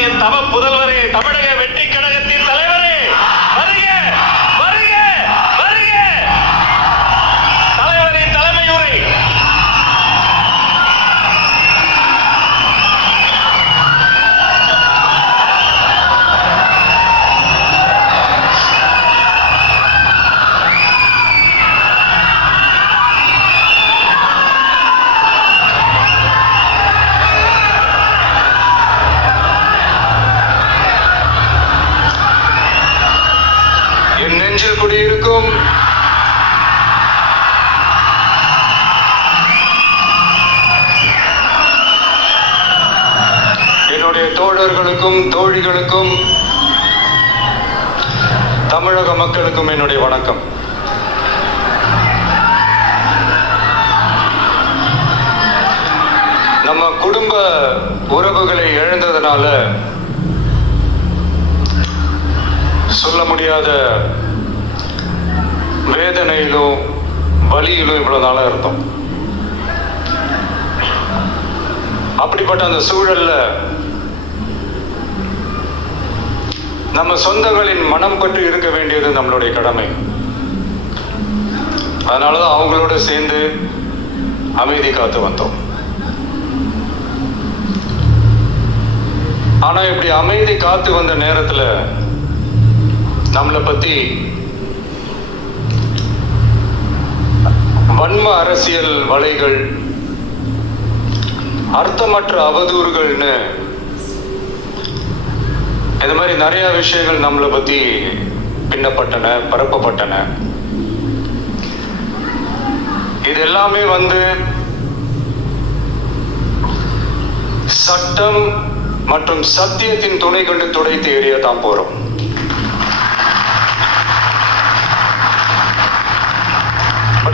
என் தவ புதல்வரே தமிழக வெட்டி கழகத்தின் போகும் என்னுடைய தோழர்களுக்கும் தோழிகளுக்கும் தமிழக மக்களுக்கும் என்னுடைய வணக்கம். நம்ம குடும்ப உறவுகளை இழந்ததுனால சொல்ல முடியாத வேதனையிலும் வலியிலும் இவ்வளவு நாளாக இருந்தோம். அப்படிப்பட்ட அந்த சூழல்ல நம்ம சொந்தங்களின் மனம் பற்றி இருக்க வேண்டியது நம்மளுடைய கடமை. அதனாலதான் அவங்களோட சேர்ந்து அமைதி காத்து வந்தோம். ஆனா இப்படி அமைதி காத்து வந்த நேரத்துல நம்மளை பத்தி வன்ம அரசியல் வலைகள் அர்த்தமற்ற அவதூறுகள்னு இது மாதிரி நிறைய விஷயங்கள் நம்மளை பத்தி பின்னப்பட்டன பரப்பப்பட்டன. இது எல்லாமே வந்து சட்டம் மற்றும் சத்தியத்தின் துணை கொண்டு துடைத்து எறிய தான் போறோம்.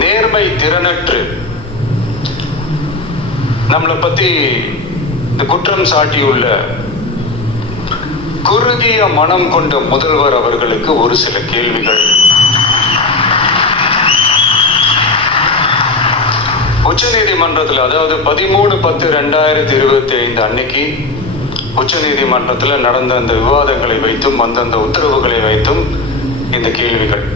நேர்மை திறனற்று. நம்மளை பத்தி இந்த குற்றம் சாட்டியுள்ள குறுகிய மனம் கொண்ட முதல்வர் அவர்களுக்கு ஒரு சில கேள்விகள். உச்ச நீதிமன்றத்தில் அதாவது பதிமூணு பத்து ரெண்டாயிரத்தி இருபத்தி ஐந்து அன்னைக்கு உச்சநீதிமன்றத்தில் நடந்த அந்த விவாதங்களை வைத்தும் அந்தந்த உத்தரவுகளை வைத்தும் இந்த கேள்விகள்.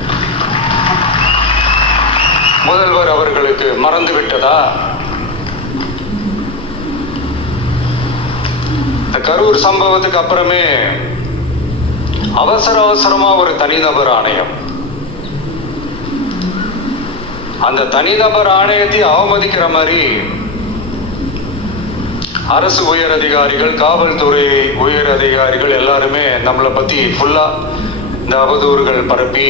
முதல்வர் அவர்களுக்கு மறந்து விட்டதா இந்த கரூர் சம்பவத்துக்கு அப்புறமே அவசர அவசரமா ஒரு தனிநபர் ஆணையம். அந்த தனிநபர் ஆணையத்தை அவமதிக்கிற மாதிரி அரசு உயர் அதிகாரிகள் காவல்துறை உயர் அதிகாரிகள் எல்லாருமே நம்மளை பத்தி ஃபுல்லா இந்த அவதூறுகள் பரப்பி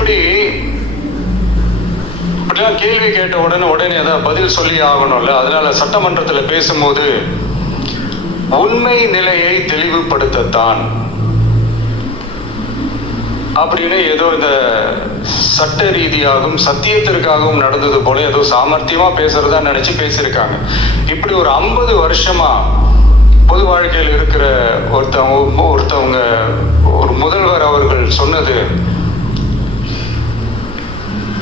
இப்படி இப்படிலாம் கேள்வி கேட்ட உடனே உடனே ஏதாவது பதில் சொல்லி ஆகணும்ல? அதனால சட்டமன்றத்தில் பேசும்போது உண்மை நிலையை தெளிவுபடுத்தத்தான் அப்படின்னு ஏதோ இந்த சட்ட ரீதியாகவும் சத்தியத்திற்காகவும் நடந்தது போல ஏதோ சாமர்த்தியமா பேசுறதா நினைச்சு பேசியிருக்காங்க. இப்படி ஒரு ஐம்பது வருஷமா பொது வாழ்க்கையில் இருக்கிற ஒருத்தவங்க ஒருத்தவங்க ஒரு முதல்வர் அவர்கள் சொன்னது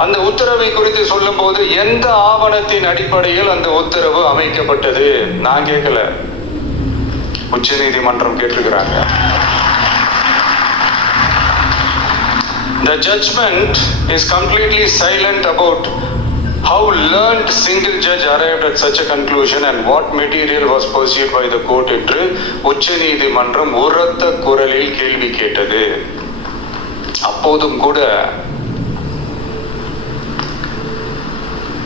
அந்த உத்தரவை குறித்து சொல்லும்போது எந்த ஆவணத்தின் அடிப்படையில் அந்த உத்தரவு அமைக்கப்பட்டது நான் கேட்கல உச்ச நீதிமன்றம் கேட்டிருக்கிறாங்க The judgment is completely silent about how learned single judge arrived at such a conclusion and what material was pursued by the court என்று உச்ச நீதிமன்றம் உரத்த குரலில் கேள்வி கேட்டது அப்போதும் கூட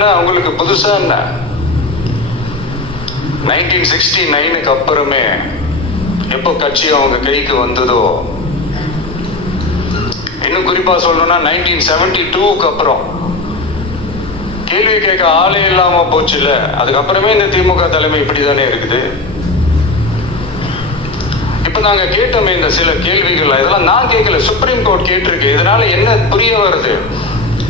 என்ன? உங்களுக்கு புதுசா என்ன? நைன்டீன் சிக்ஸ்டி நைனுக்கு அப்புறமே எப்போ கட்சி அவங்க கைக்கு வந்ததோ? இன்னும் குறிப்பா சொல்லணும்னா நைன்டீன் செவன்டி டூக்கு அப்புறம். கேள்வி கேட்க ஆளே இல்லாம போச்சுல அதுக்கப்புறமே இந்த திமுக தலைமை இப்படிதானே இருக்குது. இப்ப நாங்க கேட்டோமே இந்த சில கேள்விகள். இதெல்லாம் நான் கேட்கல. சுப்ரீம் கோர்ட் கேட்டிருக்கு. இதனால என்ன புரிய வருது?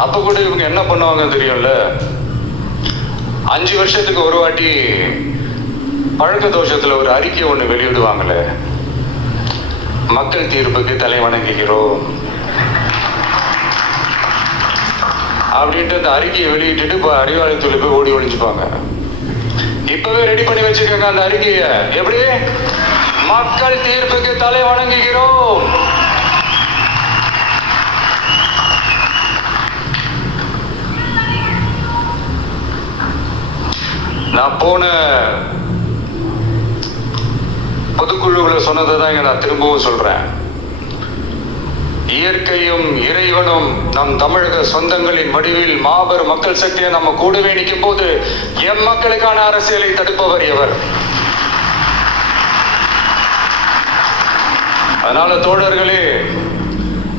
அப்ப கூட இவங்க என்ன பண்ணுவாங்க தெரியும்ல? அஞ்சு வருஷத்துக்கு ஒரு வாட்டி பழக்க தோஷத்துல ஒரு அறிக்கை ஒண்ணு வெளியிடுவாங்கல்ல மக்கள் தீர்ப்புக்கு தலை வணங்குகிறோம். அப்படின்ட்டு அந்த அறிக்கையை வெளியிட்டுட்டு இப்ப அறிவாலயத்துல போய் ஓடி ஒழிஞ்சுப்பாங்க இப்பவே ரெடி பண்ணி வச்சிருக்காங்க அந்த அறிக்கையை. எப்படி? மக்கள் தீர்ப்புக்கு தலை வணங்குகிறோம். நான் போன பொதுக்குழுவில் சொன்னதை தான் நான் திரும்பவும் சொல்றேன். இயற்கையும் இறைவனும் நம் தமிழக சொந்தங்களின் வடிவில் மாபெரும் மக்கள் சக்தியை நம்ம கூடவே நிற்கும் போது எம் மக்களுக்கான அரசியலை தடுப்பவர் எவர்? அதனால தோழர்களே